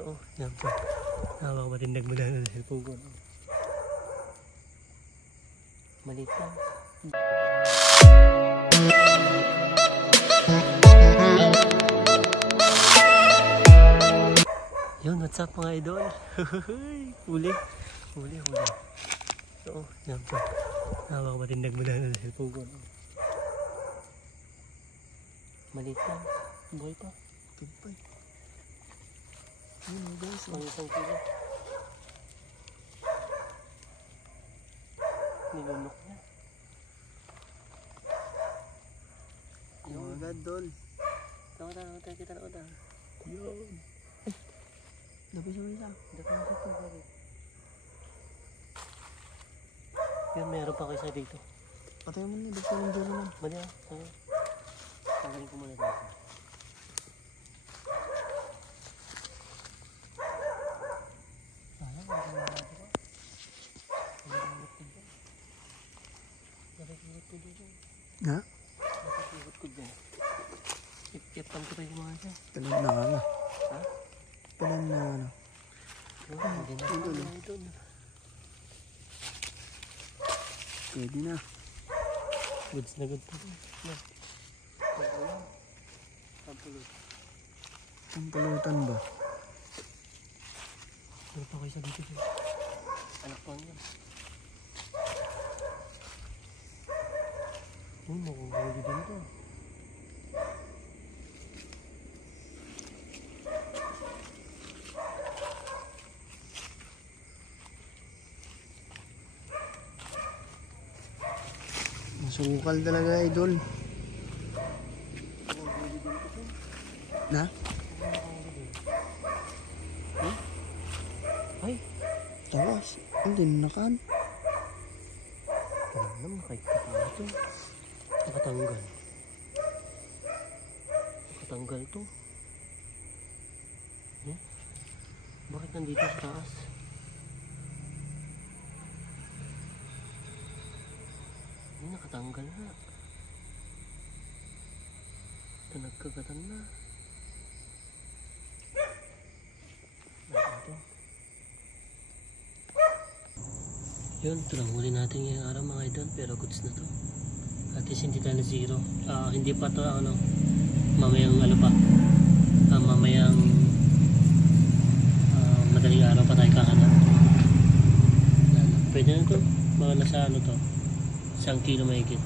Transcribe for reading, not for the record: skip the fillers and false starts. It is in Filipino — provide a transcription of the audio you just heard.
Oo, yan po. Nakakapatindag mo lang sa cellphone ko. Maliit lang. Yun, what's up mga idol? Huli. Oo, yan po. Nakakapatindag mo lang sa cellphone ko. Maliit lang. Buhay pa. Tugpay. Ayun guys, ang isang kilo. Nilunok niya. Yung agad doon. Tawa kita na udah. Yun. Ay. Dapat siya isa. Dapat siya ito. Bakit? Yun, meron pa kayo dito. Patay mo na. Dapat yung dulo na. Mali ah. Tanggalin ko muna dito. Ha? Nakikirot ko dyan. Ipitan ko pa yung mga dyan. Talag na ka na. Ha? Talag na ka na. Hindi na ako na ito. Pwede na. Goods na good pa ito. Ang pulutan ba? Meron pa kayo sa dito. Anak pa niya. Makuhuli din ito. Masukal talaga idol. Na? Ay! Tawas. Hindi nakan. Ano naman kahit kapag ito. Nakatanggal to. Bakit nandito sa taas? Nakatanggal na. Ito nagkagatan na. Yun, ito lang huli natin ngayong araw mga idol, pero goods na to. At least hindi tayo na zero. Hindi pa to mamayang mamayang madaling araw pa tayo kahanap. Pwede na to, mga nasa to 1 kilo mahigit.